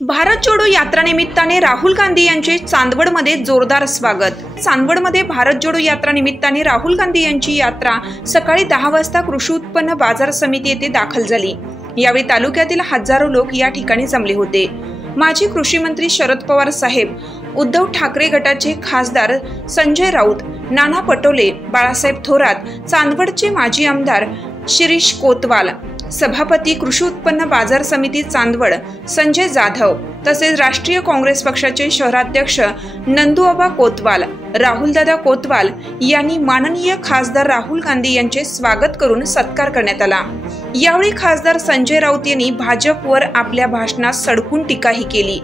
भारत जोडो यात्रा निमित्ताने राहुल गांधी यांचे चांदवडमध्ये जोरदार स्वागत। चांदवडमध्ये भारत जोडो यात्रा निमित्ताने राहुल गांधी यांची यात्रा सकाळी 10 वाजता कृषी उत्पन्न बाजार समिती येथे दाखल झाली। यावेळी तालुक्यातील हजारो लोक या ठिकाणी जमले होते। माजी कृषी मंत्री शरद पवार साहेब, उद्धव ठाकरे गटाचे खासदार संजय राऊत, नाना पटोले, बाळासाहेब थोरात, चांदवडचे माजी आमदार शिरीष कोतवाल, सभापती कृषी उत्पन्न बाजार समिती चांदवड संजय जाधव, तसेच राष्ट्रीय काँग्रेस पक्षाचे शहराध्यक्ष नंदूआबा कोतवाल, राहुलदादा कोतवाल यांनी माननीय खासदार राहुल गांधी यांचे स्वागत करून सत्कार करण्यात आला। यावेळी खासदार संजय राऊत यांनी भाजपवर आपल्या भाषणात सडकून टीकाही केली,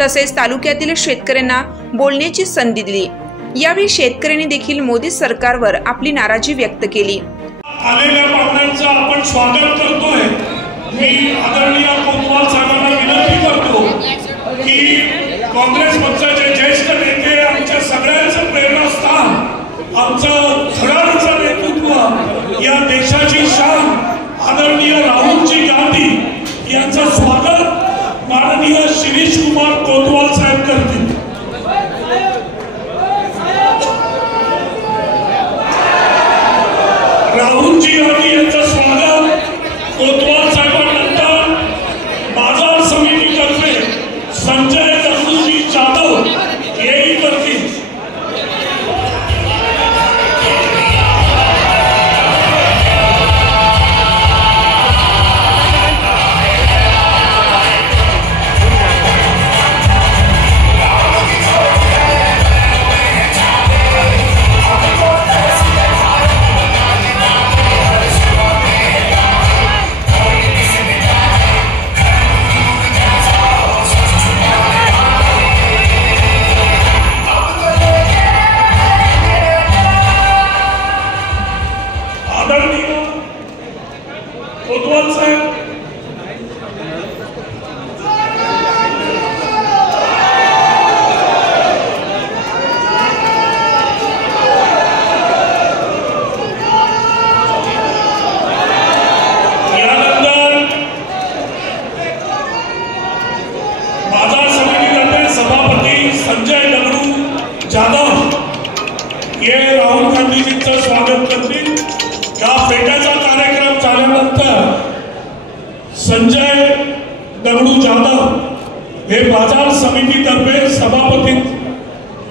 तसेच तालुक्यातील शेतकऱ्यांना बोलण्याची संधी दिली। यावेळी शेतकऱ्यांनी देखील मोदी सरकारवर आपली नाराजी व्यक्त केली। आलेल्या पाहुण्यांचं आपण स्वागत करतोय। मी आदरणीय कोतवाल साहेबांना विनंती करतो की काँग्रेस पक्षाचे ज्येष्ठ नेते, आमच्या सगळ्यांचं प्रेरणास्थान, आमचं धडाडीचं नेतृत्व, या देशाची शान आदरणीय राहुलजी गांधी यांचं स्वागत माननीय शिरीष कुमार कोतवाल साहेब करतील। राहुलजी गांधी यांचं स्वागत कोतवाल साहेबांनंतर बाजार समितीतर्फे संजय दगडूजी जाधव हेही करतील। कोतवाल साहेब यानंतर बाजार समितीतर्फे सभापती संजय दगडू जाधव हे राहुल गांधीजींचं स्वागत करतील। या फेट्याचा कार्यक्रम झाल्यानंतर संजय दगडू जाधव हे बाजार समितीतर्फे सभापती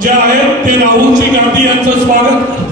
जे आहेत ते राहुलजी गांधी यांचं स्वागत करतील।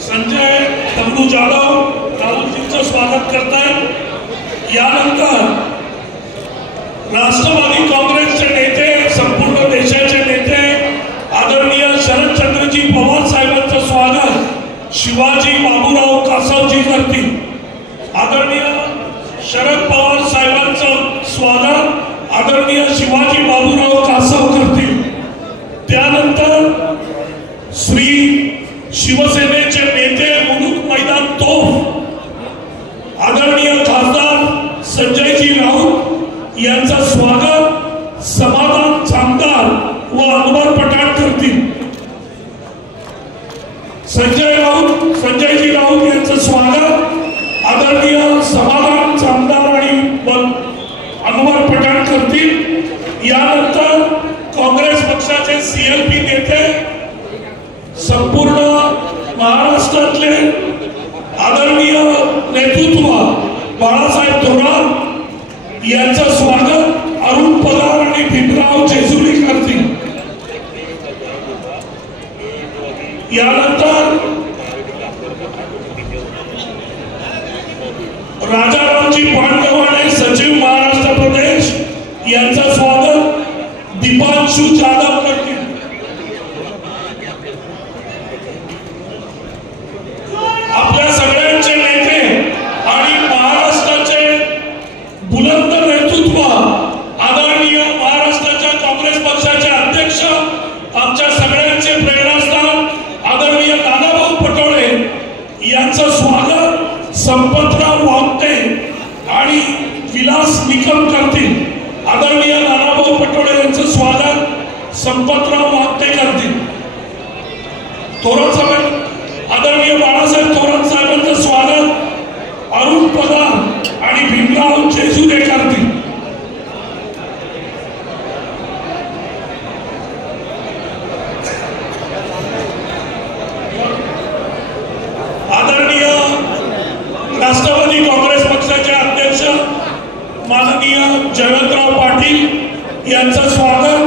संजय दगडू जाधव राहुलजींचं स्वागत करतायत। यानंतर राष्ट्रवादी काँग्रेसचे नेते, संपूर्ण देशाचे नेते आदरणीय शरदचंद्रजी पवार साहेबांचं स्वागत शिवाजी बाबूराव कासवजी करतील। आदरणीय शरद पवार साहेबांचं स्वागत आदरणीय शिवाजी बाबूराव कासव करतील। त्यानंतर श्री शिवसेनेचे नेते मुलुक मैदान तोफ आदरणीय खासदार संजयजी राऊत यांचं स्वागत समाधान चामदार व अनवर पठाण करतील। संजयजी राऊत यांचं स्वागत आदरणीय समाधान चामदार आणि अनवर पठाण करतील। यानंतर काँग्रेस पक्षाचे CLP नेते, संपूर्ण महाराष्ट्रातले आदरणीय नेतृत्व बाळासाहेब थोरात यांचं स्वागत अरुण पवार आणि भीमराव जेजुरी करतील। यानंतर राजारामजी पांडवाने सचिव महाराष्ट्र प्रदेश यांचं स्वागत दीपांशु जाधव करतील. आपल्या सगळ्यांचे नेते आणि महाराष्ट्राचे बुलंद नेतृत्व आदरणीय महाराष्ट्राच्या काँग्रेस पक्षाचे अध्यक्ष आमच्या सगळ्यांचे प्रेरणास्थान आदरणीय नानाभाऊ पटोले यांचं स्वागत संपतराव वागते आणि विलास निकम करतील. आदरणीय नानाभाऊ पटोले यांचं स्वागत संपतराव वागते करतील. थोरात साहेब आदरणीय बाळासाहेब थोरात साहेबांचं स्वागत अरुण पवार आणि भीमराव जेजुरे करतील. आदरणीय राष्ट्रवादी काँग्रेस पक्षाचे अध्यक्ष माननीय जयवंतराव पाटील यांचं स्वागत.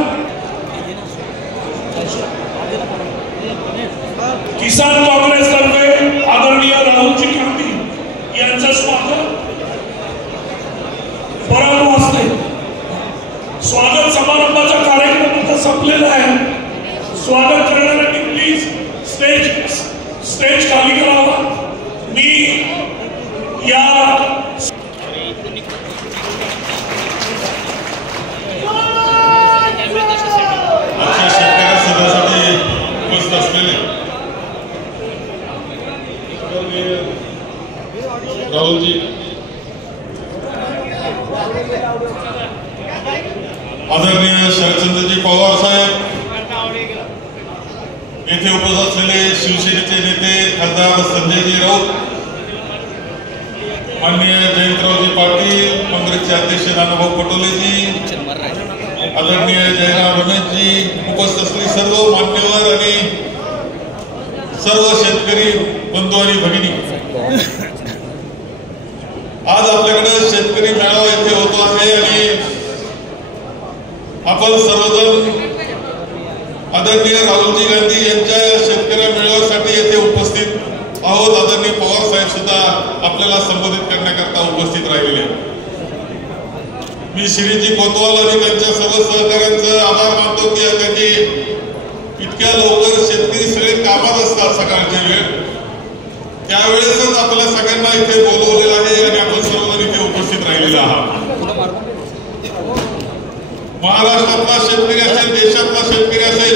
किसान काँग्रेस तर्फे आदरणीय राहुलजी गांधी यांचं स्वागत. परत वाजते. स्वागत समारंभाचा कार्यक्रम आता संपलेला आहे. स्वागत करण्यासाठी प्लीज स्टेज खाली करावा. मी या राहुलजी आदरणीय शरदचंद्रजी पवार साहेब, येथे उपस्थित असलेले शिवसेनेचे नेते खासदार संजयजी राऊत, माननीय जयंतरावजी पाटील, काँग्रेसचे अध्यक्ष नानाभाऊ पटोलेजी, आदरणीय जयराम रमेशजी, उपस्थित असलेले सर्व मान्यवर आणि सर्व शेतकरी बंधू आणि भगिनी, आज आपल्याकडे शेतकरी मेळावा येथे होतो आहे आणि आपण सर्वजण आदरणीय राहुलजी गांधी यांच्या शेतकरी मेळाव्यासाठी येथे उपस्थित आहोत. आदरणीय पवार साहेब सुद्धा आपल्याला संबोधित करण्याकरता उपस्थित राहिलेले. मी श्रीजी कोतवाल आणि त्यांच्या सर्व सहकाऱ्यांचे आभार मानतो की त्यांनी इतक्या लवकर शेतकरी सगळे कामात असतात सकाळच्या वेळ त्यावेळेसच आपल्या सगळ्यांना इथे बोलवलेलं आहे आणि आपण सर्वजण इथे उपस्थित राहिलेले आहात. महाराष्ट्रातला शेतकरी असेल, देशातला शेतकरी असेल,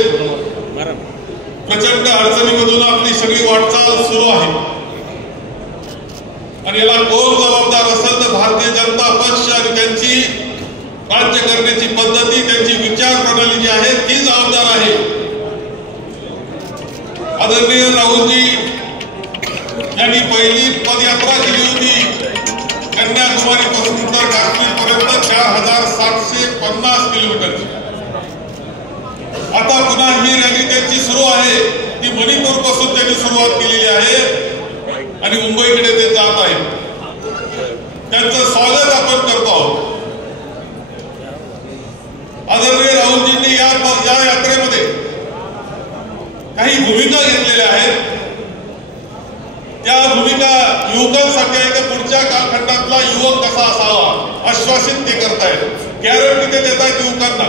प्रचंड अडचणीमधून आपली सगळी वाटचाल सुरू आहे आणि याला कोण जबाबदार असेल तर भारतीय जनता पक्ष आणि त्यांची राज्य करण्याची पद्धती, त्यांची विचार प्रणाली जी आहे ती जबाबदार आहे. आदरणीय राहुलजी यांनी पहिली पदयात्रा केली होती कन्याकुमारीपासून तर काश्मीरपर्यंत 4750 किलोमीटरची. आता पुन्हा ही रॅली त्यांची सुरू आहे. ती मणिपूर पासून त्यांनी सुरुवात केलेली आहे आणि मुंबईकडे ते जात आहेत. त्यांचं स्वागत आपण करतो आहोत. आदरणीय राहुलजींनी या यात्रेमध्ये काही भूमिका घेतलेल्या आहेत. त्या भूमिका युवकांसाठी आहे. तर पुढच्या कालखंडातला युवक कसा असावा आश्वासित ते करतायत, गॅरंटी ते देत आहेत युवकांना.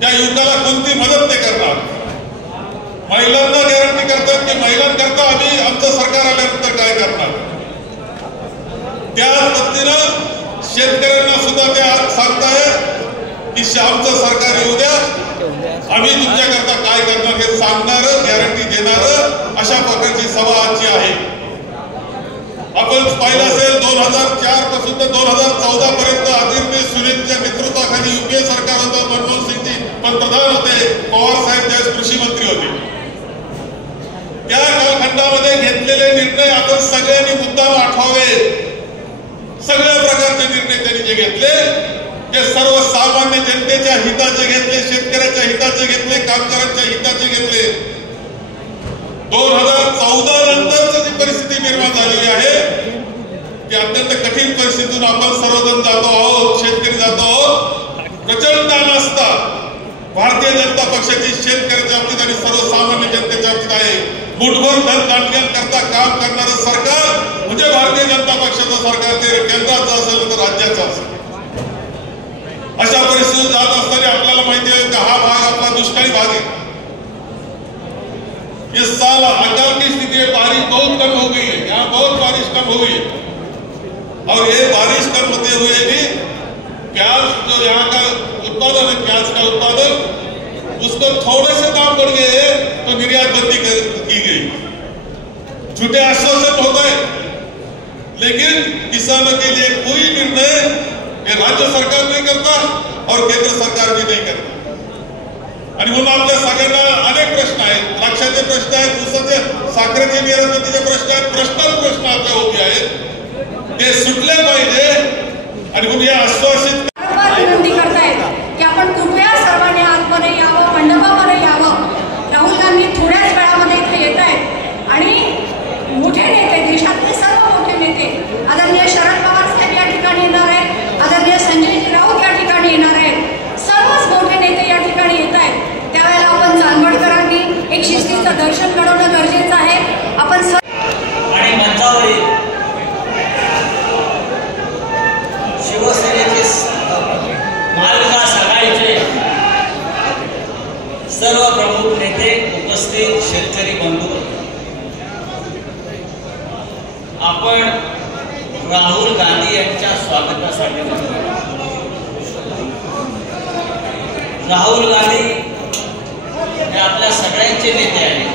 त्या युवकाला कोणती मदत ते करणार. महिलांना गॅरंटी करतात की महिलांकरता आम्ही आमचं सरकार आल्यानंतर काय करणार. त्या पद्धतीनं शेतकऱ्यांना सुद्धा ते आज सांगतायत की आमचं सरकार येऊ द्या, आम्ही तुमच्याकरता काय करणार हे सांगणारं, गॅरंटी देणारं अशा प्रकारची सभा आजची आहे. आपण पाहिलं असेल 2004 पासून तर 2014 पर्यंत आदित्य सुरेनच्या नेतृत्वाखाली युपीए सरकार होतं. मनमोहन सिंगजी पंतप्रधान होते, पवार साहेब त्यावेळेस कृषी मंत्री होते. त्या कालखंडामध्ये घेतलेले निर्णय आपण सगळ्यांनी मुद्दाम आठवावे. सगळ्या प्रकारचे निर्णय त्यांनी जे घेतले ते सर्वसामान्य जनतेच्या हिताचे घेतले, शेतकऱ्याच्या हिताचे घेतले, कामगारांच्या हिताचे घेतले. 2014 नंतरची जी परिस्थिती निर्माण झालेली आहे ती अत्यंत कठीण परिस्थितीतून आपण सर्वजण जातो आहोत, शेतकरी जातो आहोत. प्रचंड अनास्था, भारतीय जनता पक्षाची शेतकऱ्याच्या बाबतीत आणि सर्वसामान्य जनतेच्या बाबतीत आहे. मुठभर धनदांडग्यां करता काम करणारं सरकार म्हणजे भारतीय जनता पक्षाचं सरकार, ते केंद्राचं असेल तर राज्याचं असेल. अशा परिस्थितीत जात असताना आपल्याला माहिती आहे की हा भाग आपला दुष्काळी भाग है. इस साल अकाल की स्थिति है, बारिश बहुत कम हो गई है, यहाँ बहुत बारिश कम हो गई है. और ये बारिश कम होते हुए भी प्याज जो यहाँ का उत्पादन है, प्याज का उत्पादन, उसको थोड़े से दाम बढ़ गए तो निर्यात बंदी की गई. झूठे आश्वासन होता है, लेकिन किसानों के लिए कोई निर्णय हे राज्य सरकार नाही करता और केंद्र सरकार भी नाही करता. आणि म्हणून आपल्या सगळ्यांना अनेक प्रश्न आहेत. द्राक्षाचे प्रश्न आहेत, ऊसाचे साखरेचे निर्यातीचे प्रश्न आहेत, प्रश्न आपल्या उभे आहेत, ते सुटले पाहिजे. आणि म्हणून या आश्वासित विनंती करतायत की आपण कृपया सर्वांनी आतमध्ये यावं, मंडपामध्ये यावं. राहुल गांधी थोड्याच वेळामध्ये इथे येत आहेत आणि मोठे नेते, देशातले सर्व मोठे नेते, आदरणीय शरद पवार साहेब या ठिकाणी येणार आहेत, आदरणीय संजयजी राऊत या ठिकाणी येणार आहेत, सर्वच मोठे नेते या ठिकाणी येत आहेत. त्यावेळेला आपण चांदवडकरांनी एक शिस्तीचं दर्शन घडवणं गरजेचं आहे. आपण आणि मंचावरील शिवसेनेचे महाविकास आघाडीचे सर्व प्रमुख नेते, उपस्थित शेतकरी बंधू, आपण राहुल गांधी यांच्या स्वागतासाठी राहुल गांधी हे आपल्या सगळ्यांचे नेते आहेत.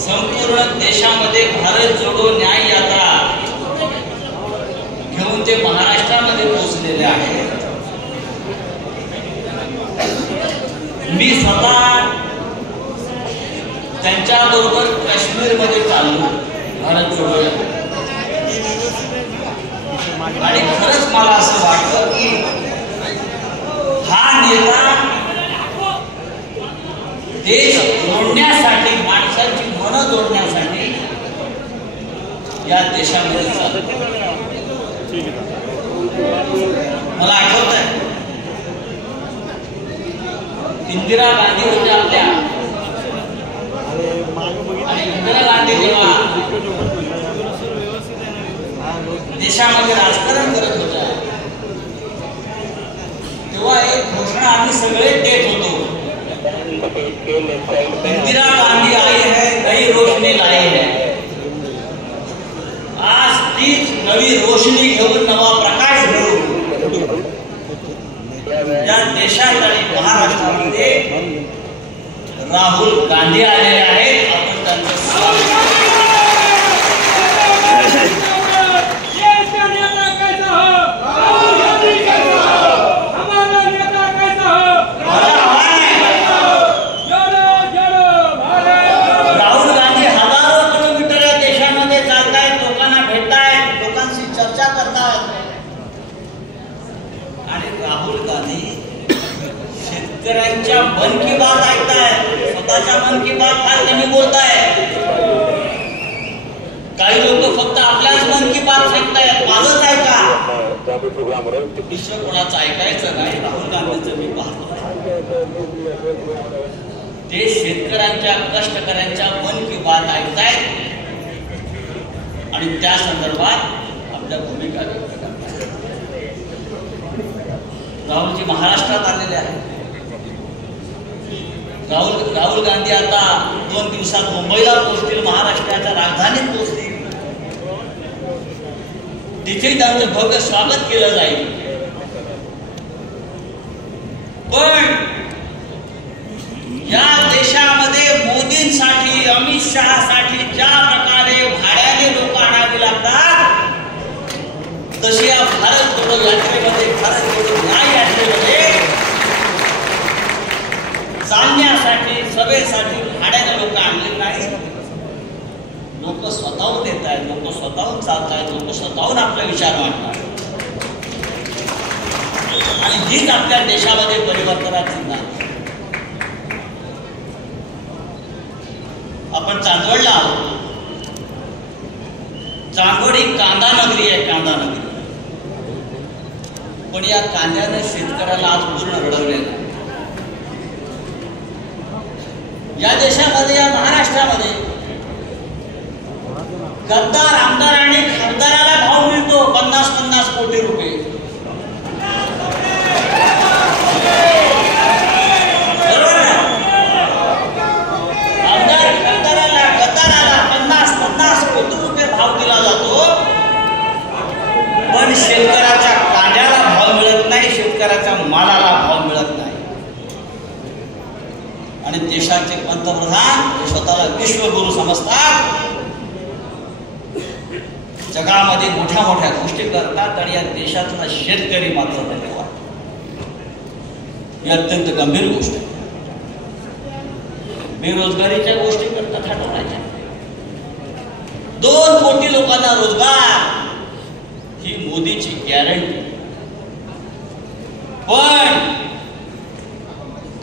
संपूर्ण देशामध्ये भारत जोडो न्याय यात्रा घेऊन ते महाराष्ट्रामध्ये पोहोचलेले आहेत. मी स्वतः त्यांच्याबरोबर काश्मीरमध्ये चाललो भारत जोडो यात्रा, आणि खरंच मला असं वाटतं की हा नेता देश जोडण्यासाठी, माणसाची मनं जोडण्यासाठी या देशामध्ये चालतो. मला आठवत आहे इंदिरा गांधी होत्या आपल्या, आणि इंदिरा गांधी जेव्हा देशामध्ये राजकारण करत होत्या तेव्हा एक घोषणा आम्ही सगळे देत होतो, इंदिरा गांधी आई है, नई रोशनी लाई है. आज तीच नवी रोशनी घेऊन, नवा प्रकाश घेऊन या देशात आणि महाराष्ट्रामध्ये राहुल गांधी आलेले आहेत. आपण त्यांचं स्वागत शेतकऱ्यांच्या मन की बात ऐकतायत, स्वतःच्या मन की बात फार कमी बोलतायत. काही लोक फक्त आपल्याच मन की बात ऐकतायत, माझंच ऐका, दुसरं कोणाचं ऐकायचं नाही. राहुल गांधींचं मी पाहतो ते शेतकऱ्यांच्या, कष्टकऱ्यांच्या मन की बात ऐकतायत आणि त्या संदर्भात आपल्या भूमिका व्यक्त करतायत. राहुलजी महाराष्ट्रात आलेले आहेत. राहुल गांधी आता 2 दिवसात मुंबईला पोहोचतील, महाराष्ट्राच्या राजधानीत पोहोचतील. तिथे त्यांचं भव्य स्वागत केलं जाईल. पण या देशामध्ये मोदींसाठी, अमित शहासाठी ज्या प्रकारे भाड्याने लोक आणावी लागतात, तशी या भारत जोडो यात्रेमध्ये, भारत जोडो न्याय यात्रेमध्ये चालण्यासाठी, सभेसाठी भाड्याने लोक आणले नाही. लोक स्वतःहून येत आहेत, लोक स्वतःहून चालत आहेत, लोक स्वतःहून आपले विचार मांडतात. आणि हीच आपल्या देशामध्ये परिवर्तनाची नांद. आपण चांदवडला आहोत. चांदवड ही कांदा नगरी आहे, कांदा नगरी. पण या कांद्यानं शेतकऱ्याला आज पूर्ण रडवलेलं. या देशामध्ये, या महाराष्ट्रामध्ये गद्दार आमदार आणि खासदाराला भाव मिळतो 50-50 कोटी रुपये. बरोबर ना? आमदार खासदाराला गद्दाराला 50-50 कोटी रुपये भाव दिला जातो, पण शेतकऱ्याच्या कांद्याला भाव मिळत नाही, शेतकऱ्याच्या मालाला भाव मिळत नाही. आणि देशाचे पंतप्रधान स्वतःला विश्वगुरु समजतात, जगामध्ये मोठ्या मोठ्या गोष्टी करतात आणि या देशातला शेतकरी मात्र धन्यवाद. ही अत्यंत गंभीर गोष्ट आहे. बेरोजगारीच्या गोष्टी करतात हटवण्याच्या. 2 कोटी लोकांना रोजगार ही मोदीची गॅरंटी. पण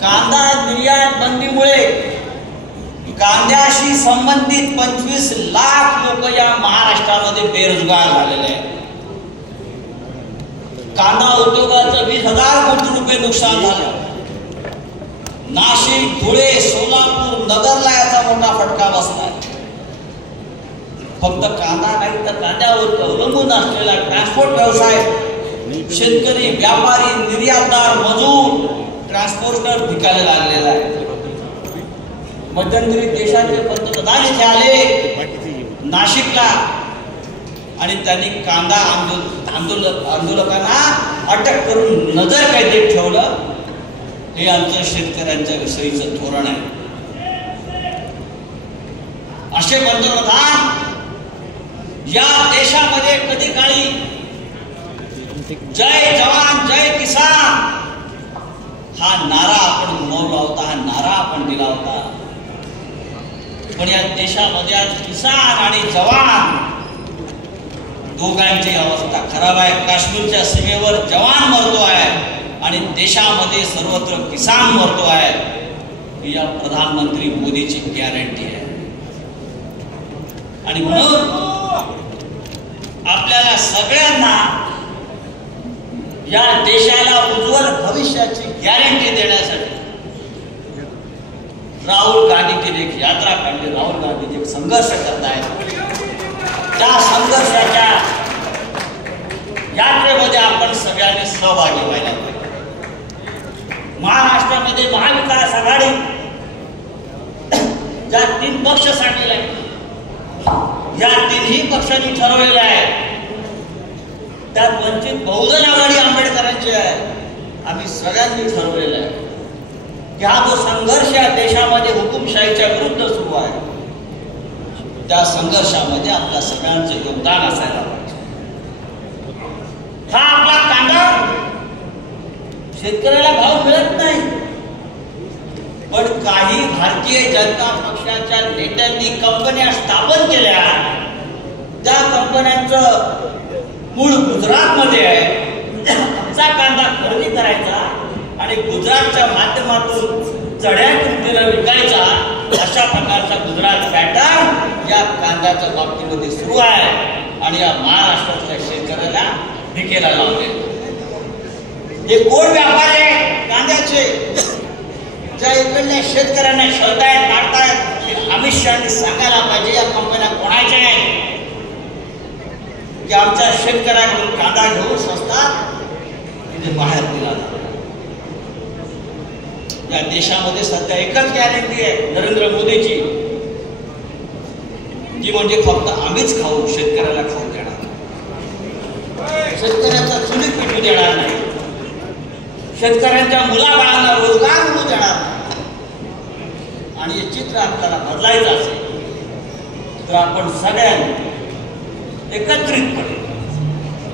कांदा निर्यात बंदीमुळे कांद्याशी संबंधित 25 लाख लोक या महाराष्ट्रामध्ये बेरोजगार झालेले आहेत. कांदा उद्योगाचं 20,000 कोटी रुपये नुकसान झालं. नाशिक, धुळे, सोलापूर, नगरला याचा मोठा फटका बसला. फक्त कांदा नाही तर कांद्यावर अवलंबून असलेला ट्रान्सपोर्ट व्यवसाय, शेतकरी, व्यापारी, निर्यातदार, मजूर, ट्रान्सपोर्टर भिकायला लागलेला आहे. मध्यंतरी देशाचे पंतप्रधान इथे आले नाशिकला आणि त्यांनी कांदा आंदोलकांना अटक करून नजर कैदेत ठेवलं. हे आमचं शेतकऱ्यांच्या विषयीचं धोरण आहे. असे पंतप्रधान या देशामध्ये कधी काळी जय जवान जय किसान हा नारा आपण म्हणवला होता, हा नारा आपण दिला होता. पण या देशामध्ये आज किसान आणि जवान दोघांची अवस्था खराब आहे. काश्मीरच्या सीमेवर जवान मरतो आहे आणि देशामध्ये सर्वत्र किसान मरतो आहे. ही या प्रधानमंत्री मोदीची गॅरंटी आहे. आणि म्हणून आपल्याला सगळ्यांना या देशाला उज्ज्वल भविष्याची गॅरंटी देण्यासाठी राहुल गांधी एक यात्रा काढली. राहुल गांधी एक संघर्ष करत आहेत. त्या संघर्षाच्या यात्रेमध्ये आपण सगळ्यांनी सहभागी व्हायला पाहिजे. महाराष्ट्रामध्ये महाविकास आघाडी ज्या 3 पक्ष सांगलेले आहेत, या 3ही पक्षांनी ठरवलेलं आहे. त्यात वंचित बहुजन आघाडी आंबेडकरांची आहे. आम्ही सगळ्यांनी ठरवलेलं आहे की हा जो संघर्ष या देशामध्ये हुकुमशाहीच्या विरुद्ध सुरू आहे, त्या संघर्षामध्ये आपल्या सगळ्यांचे योगदान असायला पाहिजे. हा आपला कांदा शेतकऱ्याला भाव मिळत नाही, पण काही भारतीय जनता पक्षाच्या नेत्यांनी कंपन्या स्थापन केल्या. त्या कंपन्यांचं मूळ गुजरातमध्ये आहे. आमचा कांदा खरेदी करायचा आणि गुजरातच्या माध्यमातून चढ्या किमतीला विकायचा, अशा प्रकारचा गुजरात पॅटर्न या कांद्याच्या बाबतीमध्ये सुरू आहे. आणि या महाराष्ट्रातल्या शेतकऱ्याला भिकेला लावले. हे कोण व्यापारी आहे कांद्याचे, ज्या इकडल्या शेतकऱ्यांना शोधायत काढतायत. अमित शहानी सांगायला पाहिजे या कंपन्या कोणाच्या आहेत की आमच्या शेतकऱ्याकडून कांदा घेऊन स्वस्तात तिथे बाहेर दिला जातो. या देशामध्ये सध्या एकच गॅरंटी आहे नरेंद्र मोदीची, ती म्हणजे फक्त आम्हीच खाऊ, शेतकऱ्याला खाऊ देणार, शेतकऱ्याचा चुलीत पिटू देणार नाही, शेतकऱ्यांच्या मुलाबाळांना रोजगार मिळू देणार नाही. आणि हे चित्र आपल्याला बदलायचं असेल तर आपण सगळ्यांनी एकत्रितपणे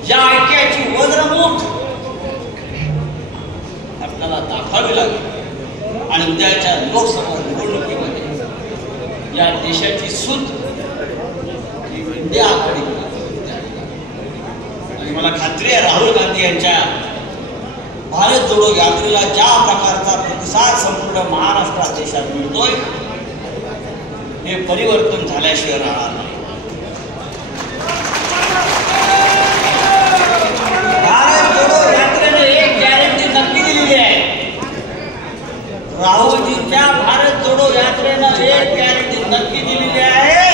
या ऐक्याची वज्रमूठ आपल्याला दाखवावी लागेल. आणि उद्याच्या लोकसभा निवडणुकीमध्ये या देशाची सूत इंडिया आघाडी. आणि मला खात्री आहे राहुल गांधी यांच्या भारत जोडो यात्रेला ज्या प्रकारचा प्रतिसाद संपूर्ण महाराष्ट्रात देशात मिळतोय, हे परिवर्तन झाल्याशिवाय राहणार नाही. भारत जोडो यात्रे आमच्या भारत जोडो यात्रेनं एक गॅरंटी नक्की दिलेली आहे,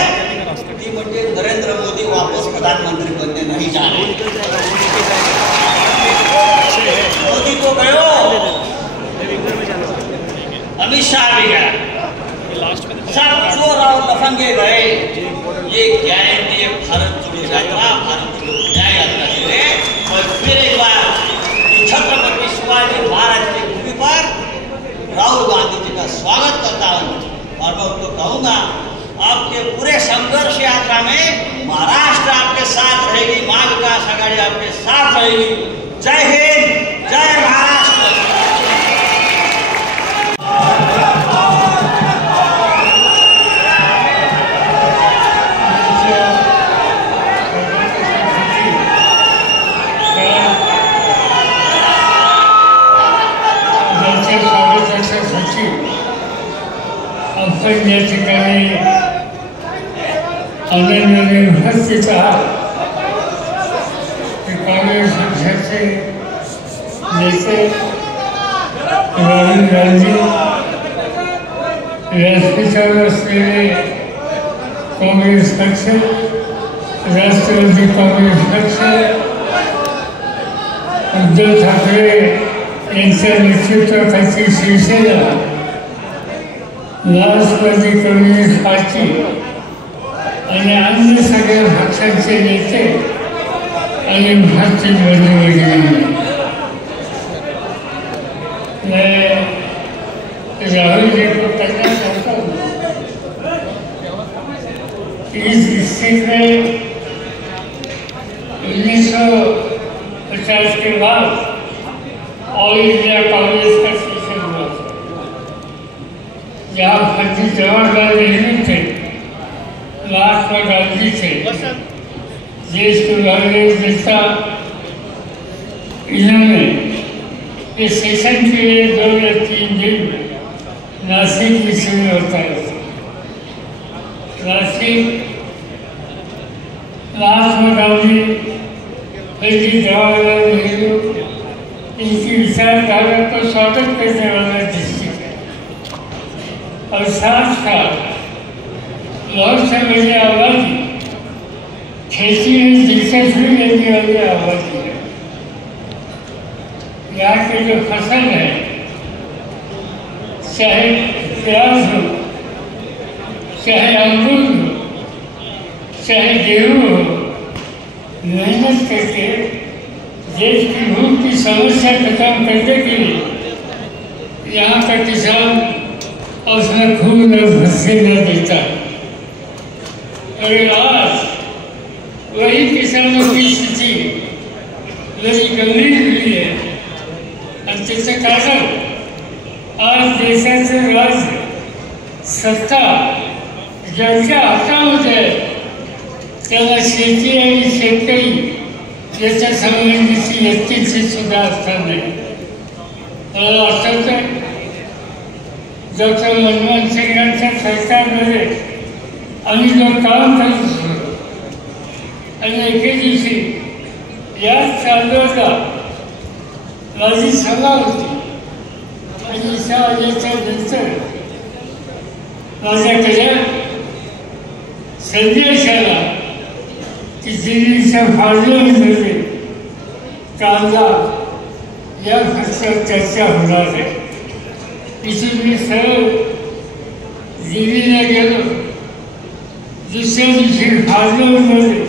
ती म्हणजे नरेंद्र मोदी वापस प्रधानमंत्री बनने नहीं जा रहे। मोदी तो गयो, अमित शाह भी गया, सब चोर और लफंगे गए। ये गारंटी है भारत जोड़ो यात्रा, भारत जोड़ो न्याय यात्रा के लिए। और फिर एक बार छत्रपति शिवाजी महाराज की भूमि पर राहुल गांधी जी का स्वागत करता हूँ और मैं उनको कहूँगा आपके पूरे संघर्ष यात्रा में महाराष्ट्र आपके साथ रहेगी, मां विकास आघाड़ी आपके साथ रहेगी। जय हिंद, जय महाराष्ट्र। आपण या ठिकाणी आनंदाने उपस्थित आहात की काँग्रेस पक्षाचे नेते राहुल गांधी, व्यासपीठावर असलेले काँग्रेस पक्ष, राष्ट्रवादी काँग्रेस पक्ष, उद्धव ठाकरे यांच्या नेतृत्वाखाली शिवसेना, राष्ट्रवादी कम्युनिस्ट पार्टी आणि अन्य सगळ्या पक्षांचे नेते आणि भारतीय जनता पार्टी। मैं राहुल जी को कहना चाहता हूँ कि इस डिस्ट्रिक्ट में 1950 के बाद ऑल इंडिया कांग्रेस का सेशन हुआ था, जहाँ पंडित जवाहरलाल नेहरू थे, महात्मा गांधी थे, देश के कांग्रेस नेता, इन्होंने इस सेशन के लिए 2 या 3 दिन नासिक में शुरू होता है। नासिक महात्मा गांधी, पंडित जवाहरलाल नेहरू, इनकी विचारधारा को स्वागत करने वाला डिस्ट्रिक्ट है और साथ साथ बहुत से बड़ी आबादी खेती में दिलचस्पी लेने वाली आबादी है। यहाँ के जो फसल है, चाहे प्याज हो, चाहे अंगूर हो, चाहे गेहूँ हो, मेहनत करके देश की भूख की समस्या खत्म करने के लिए यहाँ का किसान उसमें खून और भस्से न देता। और आज वही किसानों की स्थिति बड़ी गंभीर हुई है और जिससे कारण आज देशाचे राज्य सत्ता ज्यांच्या हातामध्ये आहे त्याला शेती आणि शेतकरी याच्या संबंधीची व्यक्तीची सुद्धा असणार नाही। मला आठवतं डॉक्टर मनमोहन सिंग यांच्या सरकारमध्ये आम्ही जो काम करत होतो आणि एके दिवशी याच चांदोरला माझी सभा होती आणि याच्या नंतर माझ्याकडे संदेश आला की दिल्लीच्या पार्लमेंटमध्ये कांदा या विषयावर चर्चा होणार आहे। इथून मी सरळ दिल्लीला गेलो। दुसऱ्या दिवशी पार्लमेंटमध्ये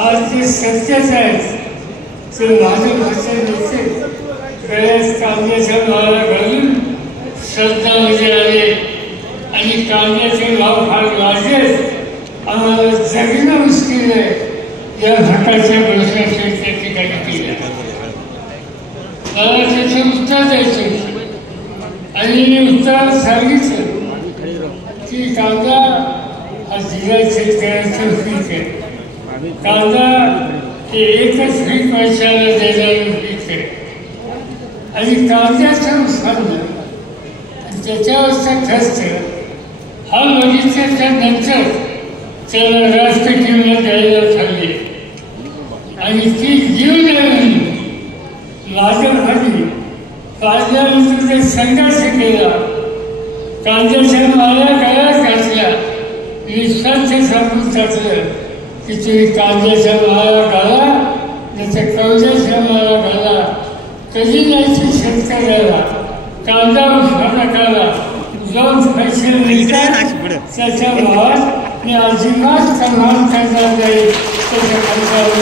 आज ते सत्यच आहे तर भाजपचे नेते गळ्यात कांद्याच्या माळा घालून श्रद्धांजली आले आणि कांद्याचे भाव फार वाढले, आम्हाला जगणं मुश्किल आहे या प्रकारच्या प्रश्नाचे त्या ठिकाणी केले। मला त्याचं उत्तर द्यायचं आणि मी उत्तर सांगितलं की कांदा हा जिल्हा शेतकऱ्याचं पीक आहे, कांदा हे एकच पीक वर्षाला देणारं पीक आहे आणि कांद्याचं उत्पन्न त्याच्यावरचा खर्च हा बघितल्याच्या नंतर त्याला रास्त किंमत द्यायला ठरली आणि ती देऊ नये भाजपने पार्लमेंटमध्ये संघर्ष केला कांद्याच्या माला गळ्यात घातल्या, निष्कांत सांगून टाकलं की तुम्ही कांद्याच्या माला घाला नाही तर कवड्याच्या माला घाला, कधी नाही ते शेतकऱ्याला कांदा उठवा नकाला जाऊन पैसे मिळतात त्याच्या भावात मी अजिबात कमाल करणार नाही त्याच्या खर्चावर.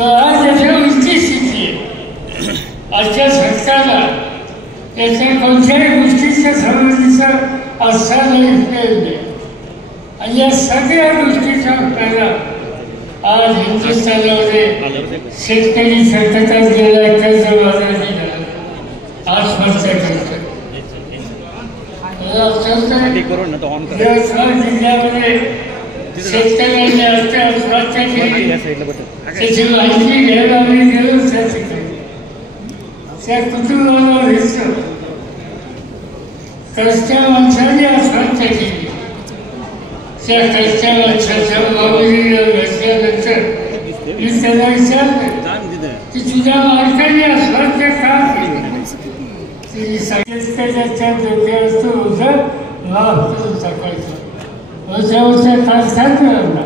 आज याच्या उलटी स्थिती आहे. आजच्या सरकारला याच्या कोणत्याही गोष्टीच्या संबंधीचा आस्था नाही आणि या सगळ्या गोष्टीचा फायदा आज हिंदुस्थानामध्ये शेतकरी संकटात गेला, कर्जबाजारीला आज खर्च करतो. जिल्ह्यामध्ये शेतकऱ्यांनी आत्महत्या केली त्याची माहिती घ्यायला आम्ही गेलो. त्या ठिकाणी त्या कुटुंबाला भेटतो. कष्टा माणसाने आत्महत्या केली. त्या कष्टा माणसाच्या बाबूजीला भेटल्यानंतर मी त्याला विचारलं की तुझ्या मालकाने आत्महत्या का केली. शेतकऱ्याच्या डोक्यावर तो ओझं लाभ करून टाकायचं. ओझ्यावरच्या कारखान्याला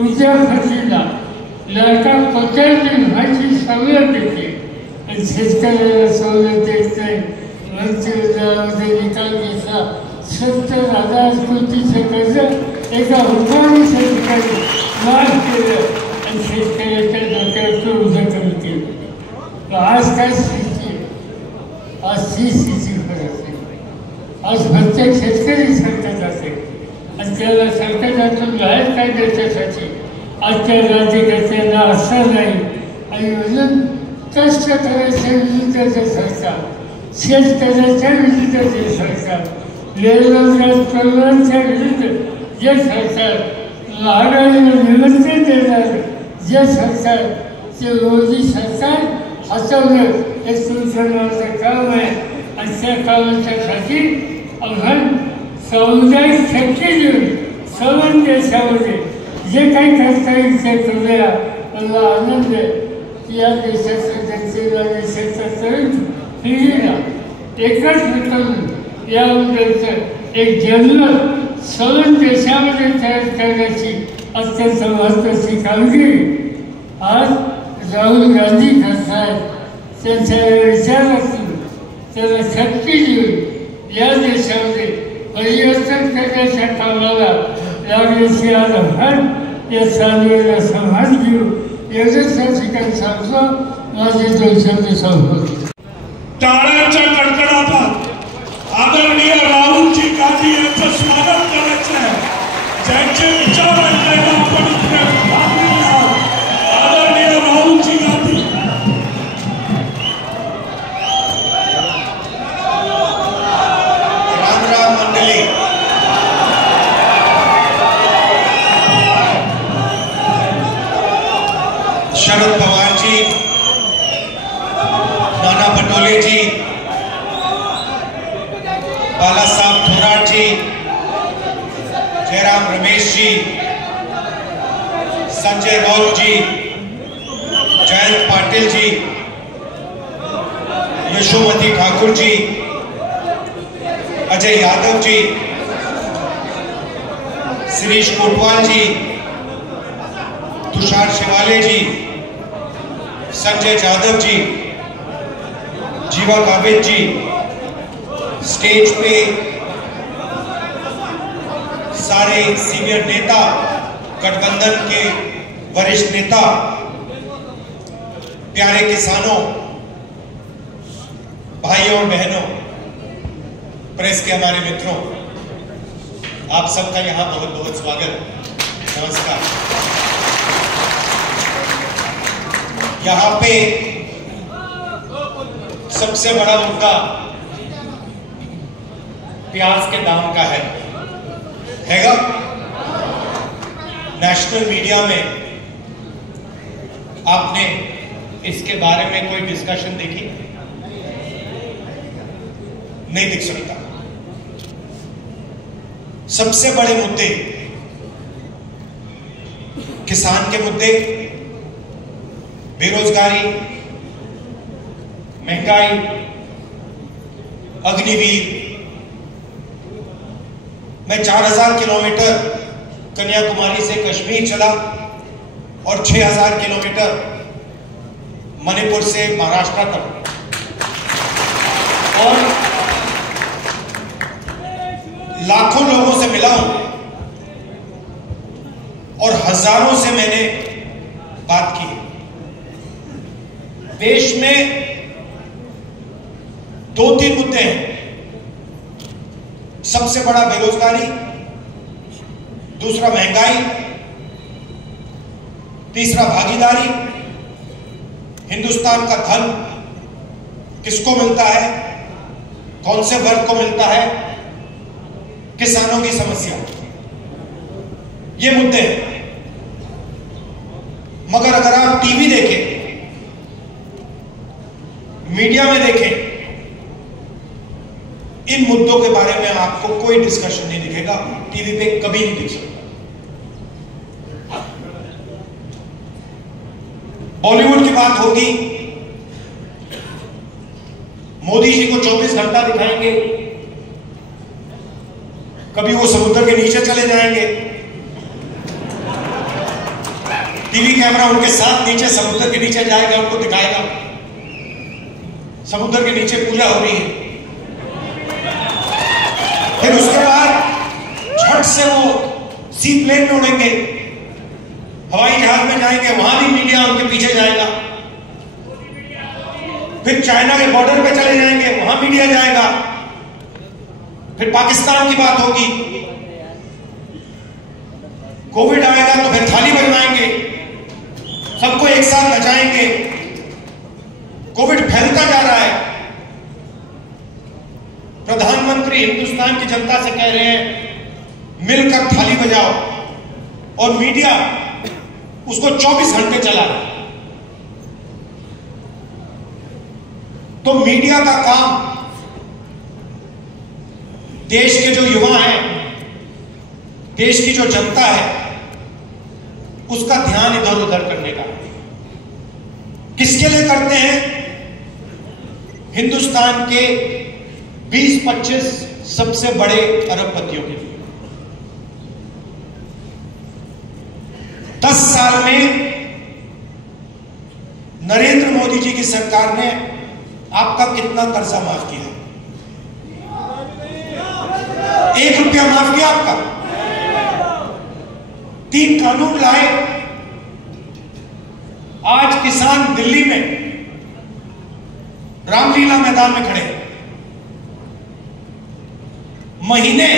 उद्योगपतीला लाडका कोट्यावधी व्हायची सवलत देते आणि शेतकऱ्याला सवलत देत नाही. मंत्रिमंडळामध्ये निकाल घेतला 70,000 कोटीचं कर्ज एका हुकमाने शेतकरी माफ केलं आणि शेतकऱ्याच्या डोक्यावर तो ओझं कमी केलं. आज काय स्थिती आहे? आज ही स्थिती फरक आहे. आज प्रत्येक शेतकरी संकटात असेल आणि त्याला संकटातून बाहेर काढण्यासाठी आजच्या राज्यकर्त्यांना असं नाही. आणि म्हणून कष्ट करायच्या विरुद्धचं सरकार, शेतकऱ्याच्या विरुद्धचे सरकार, बेरोजगार तरुणांच्या विरुद्ध जे सरकार, महागाईला निमंत्रण देणार जे सरकार, ते मोदी सरकार हटवलं हे तुमचं काम आहे. आणि त्या कामाच्यासाठी आपण सामुदायिक शक्ती देऊन सर्व देशामध्ये जे काही करता येईल ते करूया. मला आनंद आहे की या देशाच्या जनतेला, देशाच्या तरुण पिढीला एकच भेटून याबद्दलचं एक जन्म सर्व देशामध्ये तयार करण्याची अत्यंत महत्त्वाची कामगिरी आज राहुल गांधी करतात. त्यांच्या विचारातून त्याला शक्ती देऊन या देशामध्ये परिवर्तन करण्याच्या कामाला लागण्याची आज आपण या चालवेला समाज घेऊ. एवढंच त्या ठिकाणी सांगतो. माझे 2 शब्द संपवतो. टाळ्यांच्या कडकडाटात आदरणीय राहुलजी गांधी यांचं स्वागत करायचं आहे. ज्यांचे विचार ऐकायला आपण इथे भाग घेऊया. आदरणीय राहुलजी गांधी. राम मंडळी, शरद पवार जी, नाना पटोले जी, बालासाहब थोराट जी, जयराम रमेश जी, संजय राउत जी, जयंत पाटिल जी, यशोमती ठाकुर जी, अजय यादव जी, शिरीष कोटवाल जी, तुषार शिवाले जी, संजय जाधव जी, जीवा काबिद जी, स्टेज पे सारे सीनियर नेता, गठबंधन के वरिष्ठ नेता, प्यारे किसानों, भाइयों और बहनों, प्रेस के हमारे मित्रों, आप सबका यहाँ बहुत बहुत स्वागत, नमस्कार। यहाँ पे सबसे बड़ा मुद्दा प्याज के दाम का हैगा। नेशनल मीडिया में आपने इसके बारे में कोई डिस्कशन देखी? नहीं दिख सकता। सबसे बड़े मुद्दे किसान के मुद्दे, बेरोजगारी, महंगाई, अग्निवीर। मैं 4000 किलोमीटर कन्याकुमारी से कश्मीर चला और 6000 किलोमीटर मणिपुर से महाराष्ट्र तक, और लाखों लोगों से मिला हूं और हजारों से मैंने बात की। देश में 2-3 मुद्दे हैं। सबसे बड़ा बेरोजगारी, दूसरा महंगाई, तीसरा भागीदारी, हिंदुस्तान का धन किसको मिलता है, कौन से वर्ग को मिलता है, किसानों की समस्या, ये मुद्दे हैं। मगर अगर आप टीवी देखें, मीडिया में देखें, इन मुद्दों के बारे में आपको कोई डिस्कशन नहीं दिखेगा, टीवी पे कभी नहीं दिख सकता। बॉलीवुड की बात होगी, मोदी जी को 24 घंटा दिखाएंगे, कभी वो समुद्र के नीचे चले जाएंगे, टीवी कैमरा उनके साथ नीचे समुद्र के नीचे जाएगा, उनको दिखाएगा समुद्र के नीचे पूजा हो रही है। फिर उसके बाद झट से वो सी प्लेन में उड़ेंगे, हवाई जहाज में जाएंगे, वहां भी मीडिया उनके पीछे जाएगा। फिर चाइना के बॉर्डर पे चले जाएंगे, वहां मीडिया जाएगा। फिर पाकिस्तान की बात होगी, कोविड आएगा तो फिर थाली बजवाएंगे, सबको एक साथ नचाएंगे। कोविड फैलता जा रहा है, प्रधानमंत्री हिंदुस्तान की जनता से कह रहे हैं मिलकर थाली बजाओ, और मीडिया उसको 24 घंटे चला रहा है। तो मीडिया का काम देश के जो युवा हैं, देश की जो जनता है, उसका ध्यान इधर उधर करने का। किसके लिए करते हैं? हिंदुस्तान के 20-25 सबसे बड़े अरबपतियों के लिए। 10 साल में नरेंद्र मोदी जी की सरकार ने आपका कितना कर्जा माफ किया? 1 रुपया माफ किया आपका? 3 कानून लाए। आज किसान दिल्ली में रामलीला मैदान में खड़े, महीने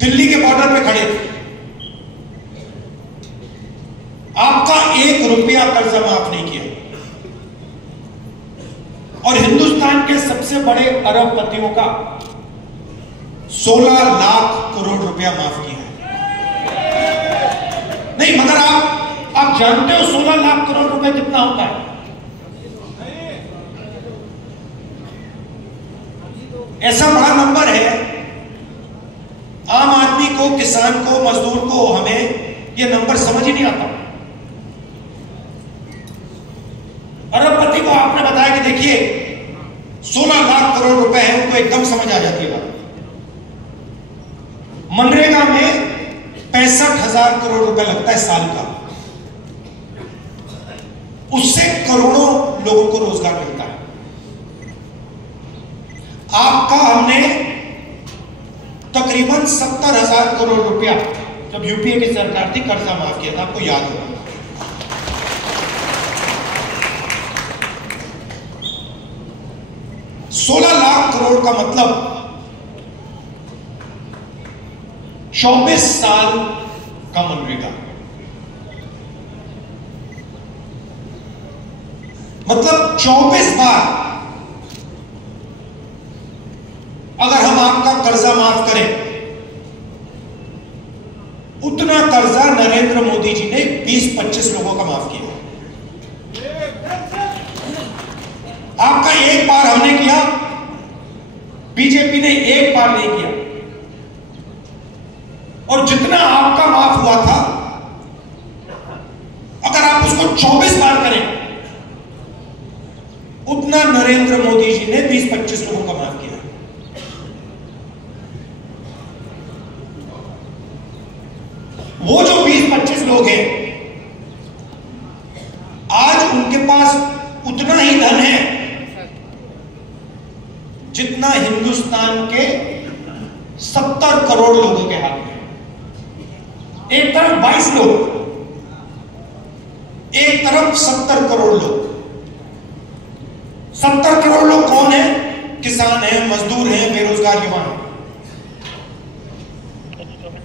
दिल्ली के बॉर्डर पे खड़े। आपका 1 रुपया कर्जा माफ नहीं किया, और हिंदुस्तान के सबसे बड़े अरबपतियों का 16 लाख करोड़ रुपया माफ किया है। नहीं, मगर आप जानते हो 16 लाख करोड़ रुपए कितना होता है? ऐसा बड़ा नंबर है, आम आदमी को, किसान को, मजदूर को, हमें यह नंबर समझ ही नहीं आता। अरबपति को आपने बताया कि देखिए 16 लाख करोड़ रुपए है, उनको एकदम समझ आ जाती है बात। मनरेगा में 65,000 करोड़ रुपए लगता है साल का, उससे करोड़ों लोगों को रोजगार मिलता है। आपका हमने तकरीबन 70,000 करोड़ रुपया जब यूपीए की सरकार थी कर्जा माफ किया था, आपको याद होगा। $16 लाख करोड़ का मतलब 24 साल का मनरेगा, मतलब 24 बार अगर हम आपका कर्जा माफ करें, उतना कर्जा नरेंद्र मोदी जी ने 20-25 लोगों का माफ किया। आपका एक बार हमने किया, बीजेपी ने एक बार नहीं किया। और जितना आपका माफ हुआ था, अगर आप उसको 24 बार करें, उतना उतना नरेंद्र मोदी जी ने 20-25 लोगों का माफ किया। वो जो 20-25 लोग हैं, आज उनके पास उतना ही धन है जितना हिंदुस्तान के 70 करोड़ लोगों के हाथ में। एक तरफ 22 लोग, एक तरफ 70 करोड़ लोग। 70 करोड़ लोग कौन है? किसान हैं, मजदूर हैं, बेरोजगार युवा हैं।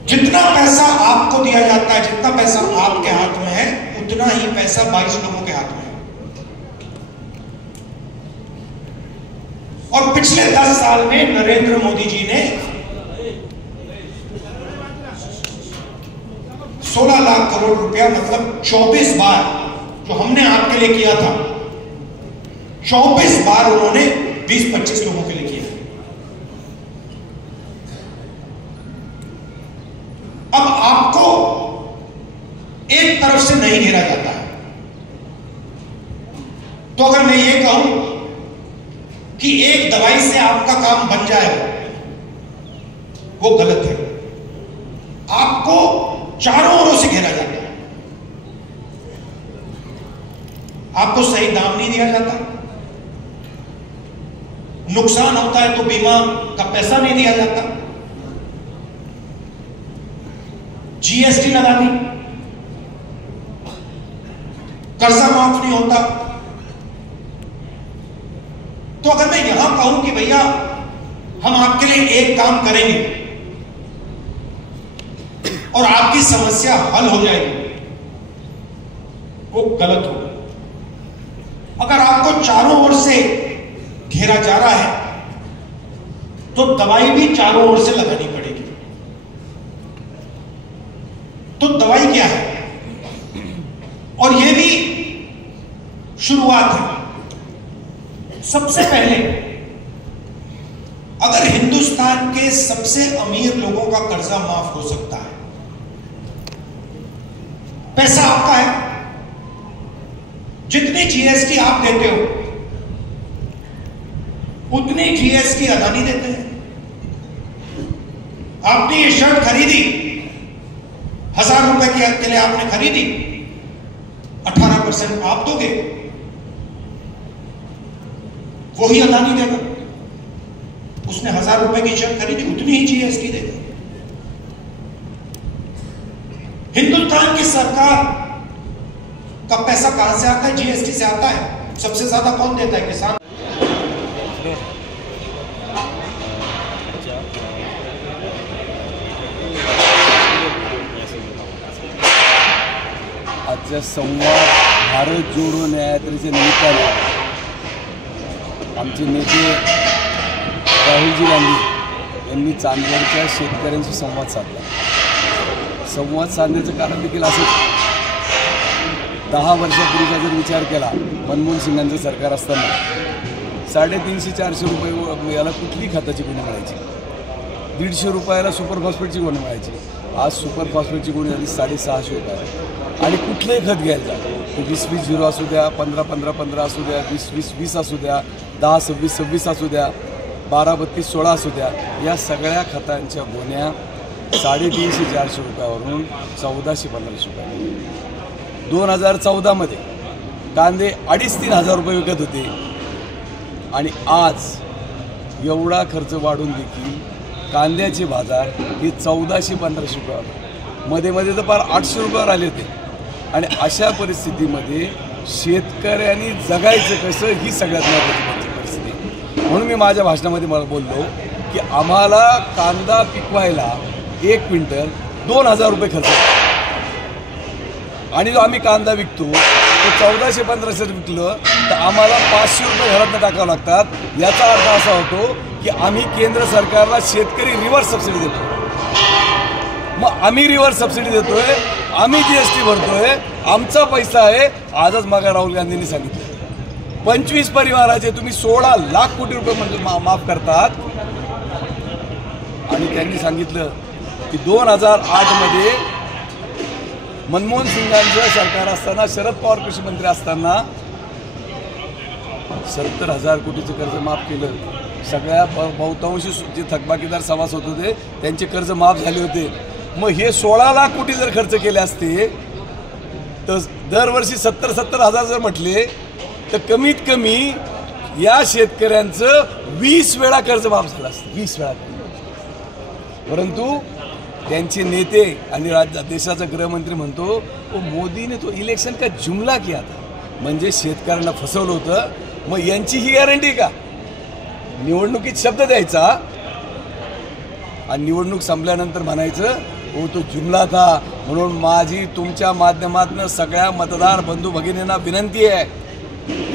जितना पैसा आपको दिया जाता है, जितना पैसा आपके हाथ में है, उतना ही पैसा 22 लोगों के हाथ में है। और पिछले 10 साल में नरेंद्र मोदी जी ने 16 लाख करोड़ रुपया, मतलब 24 बार जो हमने आपके लिए किया था, 24 बार उन्होंने 20-25 लोगों के लिए किया। अब आपको एक तरफ से नहीं घेरा जाता है, तो अगर मैं ये कहूं कि एक दवाई से आपका काम बन जाए, वो गलत है। आपको चारों ओरों से घेरा जाता है, आपको सही दाम नहीं दिया जाता, नुकसान होता है तो बीमा का पैसा नहीं दिया जाता, जीएसटी लगा दी, कर्जा माफ नहीं होता। तो अगर मैं यहां कहूं कि भैया हम आपके लिए एक काम करेंगे और आपकी समस्या हल हो जाएगी, वो गलत होगा। अगर आपको चारों ओर से घेरा जा रहा है तो दवाई भी चारों ओर से लगानी पड़ेगी। तो दवाई क्या है? और यह भी शुरुआत है। सबसे पहले अगर हिंदुस्तान के सबसे अमीर लोगों का कर्जा माफ हो सकता है, पैसा आपका है, जितनी जीएसटी आप देते हो उतनी जीएसटी अदानी देते हैं। आपने ये शर्ट खरीदी, 1000 रुपए के लिए आपने खरीदी, 18% आप दोगे, वही अदानी देगा। उसने 1000 रुपए की शर्ट खरीदी, उतनी ही जीएसटी देगा। हिंदुस्तान की सरकार का पैसा कहां से आता है? जीएसटी से आता है। सबसे ज्यादा कौन देता है? किसान। आजच्या संवाद भारत जोडो न्यायात्रेच्या निमित्ताने आमचे नेते राहुलजी गांधी यांनी चांदवडच्या शेतकऱ्यांशी संवाद साधला। संवाद साधण्याचं कारण देखील असं, 10 वर्षापूर्वीचा जर विचार केला, मनमोहन सिंगांचं सरकार असताना 350-400 रुपये याला कुठली खताची गुणी मिळायची, 150 रुपयाला सुपर फॉस्फेटची गुणी मिळायची। आज सुपर फॉस्फेटची गुणी झाली 650 रुपये। आणि कुठलंही खत घ्यायचं, ते 20-20-0 असू द्या, 15-15-15 असू द्या, 20-20-20 असू द्या, 10-26-26 असू द्या, 12-32-16 असू द्या, या सगळ्या खतांच्या गोण्या 350-400 रुपयावरून 1400-1500 रुपये। 2014 मध्ये कांदे 2,500-3 हजार रुपये विकत होते आणि आज एवढा खर्च वाढून देखील कांद्याचे बाजार हे 1400-1500 रुपयावर, मध्ये मध्ये तर फार 800 रुपयावर आले होते। आणि अशा परिस्थितीमध्ये शेतकऱ्यांनी जगायचं कसं, ही सगळ्यात महत्त्वाची परिस्थिती। म्हणून मी माझ्या भाषणामध्ये मला बोललो की आम्हाला कांदा पिकवायला 1 क्विंटल 2,000 रुपये खर्च होतो, आणि जो आम्ही कांदा विकतो तो 1400-1500 विकलं तर आम्हाला 500 रुपये घरातनं टाकावं लागतात। याचा अर्थ असा होतो की आम्ही केंद्र सरकारला शेतकरी रिव्हर्स सबसिडी देतो। मग आम्ही रिव्हर्स सबसिडी देतोय, आम्ही जीएसटी भरतोय, आमचा पैसा आहे। आजच मागा राहुल गांधींनी सांगितलं 25 परिवाराचे तुम्ही 16 लाख कोटी रुपये म्हणजे माफ करतात। आणि त्यांनी सांगितलं की 2008 मध्ये मनमोहन सिंगांचं सरकार असताना, शरद पवार कृषी मंत्री असताना 70,000 कोटीचं कर्ज माफ केलं. सगळ्या बहुतांशी जे थकबाकीदार सभासद होते त्यांचे कर्ज माफ झाले होते. मग हे 16 लाख कोटी जर खर्च केले असते तर दरवर्षी 70,000 जर म्हटले तर कमीत कमी या शेतकऱ्यांचं 20 वेळा कर्ज माफ झालं असतं, 20 वेळा. परंतु त्यांचे नेते आणि देशाचा गृहमंत्री म्हणतो मोदीने तो इलेक्शन का जुमला किया था, म्हणजे शेतकऱ्यांना फसवलं होतं. मग यांची ही गॅरंटी का? निवडणुकीत शब्द द्यायचा आणि निवडणूक संपल्यानंतर म्हणायचं तो जुमला था. म्हणून माझी तुमच्या माध्यमातून सगळ्या मतदार बंधू भगिनींना विनंती आहे,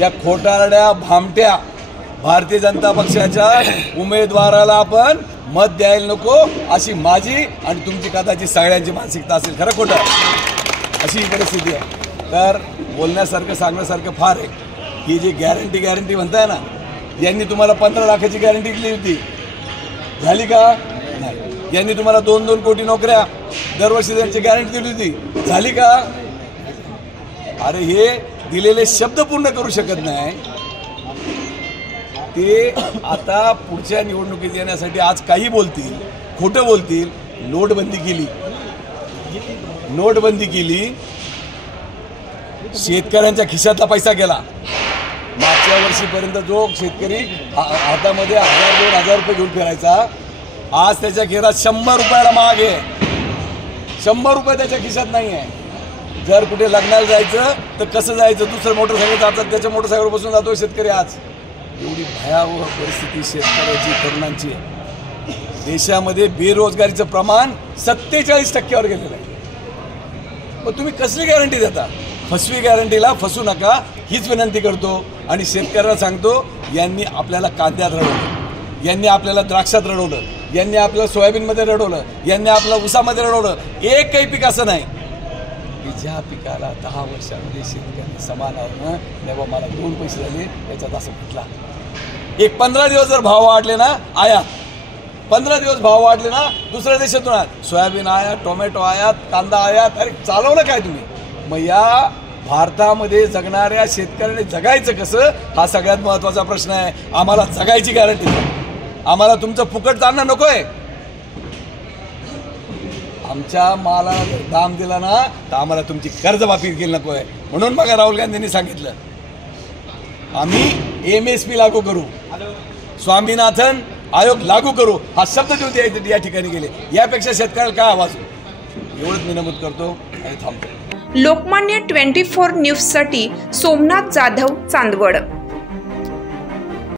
या खोटारड्या भामट्या भारतीय जनता पक्षाच्या उमेदवाराला आपण मत द्यायला नको, अशी माझी आणि तुमची कदाचित सगळ्यांची मानसिकता असेल. खरं खोटं अशी परिस्थिती आहे. तर बोलण्यासारखं सांगण्यासारखं फार आहे. ही जी गॅरंटी म्हणताय ना, यांनी तुम्हाला 15 लाखाची गॅरंटी दिली होती, झाली का? नाही. यांनी तुम्हाला 2-2 कोटी नोकऱ्या दरवर्षी त्यांची गॅरंटी दिली होती, झाली का? अरे हे दिलेले शब्द पूर्ण करू शकत नाही ते आता पुढच्या निवडणुकीत येण्यासाठी आज काही बोलतील, खोटं बोलतील. नोटबंदी केली, शेतकऱ्यांच्या खिशातला पैसा गेला. मागच्या वर्षीपर्यंत जो शेतकरी हातामध्ये 1,000-2,000 रुपये घेऊन फिरायचा, आज त्याच्या घरात 100 रुपयाला महाग आहे. 100 रुपये त्याच्या खिशात नाही आहे. जर कुठे लग्नाला जायचं तर कसं जायचं? दुसरं मोटरसायकल जातात, त्याच्या मोटरसायकल बसून जातो शेतकरी. आज एवढी भयावह परिस्थिती शेतकऱ्याची, तरुणांची. देशामध्ये बेरोजगारीचं प्रमाण 47% गेलेलं आहे. मग तुम्ही कसली गॅरंटी देता? फसवी गॅरंटीला फसू नका हीच विनंती करतो. आणि शेतकऱ्याला सांगतो, यांनी आपल्याला कांद्यात रडवलं, यांनी आपल्याला द्राक्षात रडवलं, यांनी आपल्याला सोयाबीनमध्ये रडवलं, यांनी आपल्याला ऊसामध्ये रडवलं. एक काही पीक असं नाही की ज्या पिकाला 10 वर्षामध्ये शेतकऱ्यांनी समाधान तेव्हा मला 2 पैसे झाले याच्यात असं म्हटला. एक 15 दिवस जर भाव वाढले ना, 15 दिवस भाव वाढले ना, दुसऱ्या देशातून आयात, सोयाबीन आयात, टोमॅटो आयात, कांदा आयात. अरे चालवलं काय तुम्ही? मग या भारतामध्ये जगणाऱ्या शेतकऱ्यांनी जगायचं कसं, हा सगळ्यात महत्त्वाचा प्रश्न आहे. आम्हाला जगायची गॅरंटी द्या, आम्हाला तुमचं फुकट जाणं नको आहे. आमच्या मालाला दाम दिला ना तर आम्हाला तुमची कर्जमाफी केली नको आहे. म्हणून मग राहुल गांधींनी सांगितलं आम्ही MSP लागू करू, स्वामीनाथन आयोग लागू करू, हा शब्द देऊन या ठिकाणी गेले. यापेक्षा शेतकऱ्याला काय आवाज? एवढंच मी नमूद करतो आणि थांबतो. लोकमान्य 24 न्यूजसाठी सोमनाथ जाधव, चांदवड.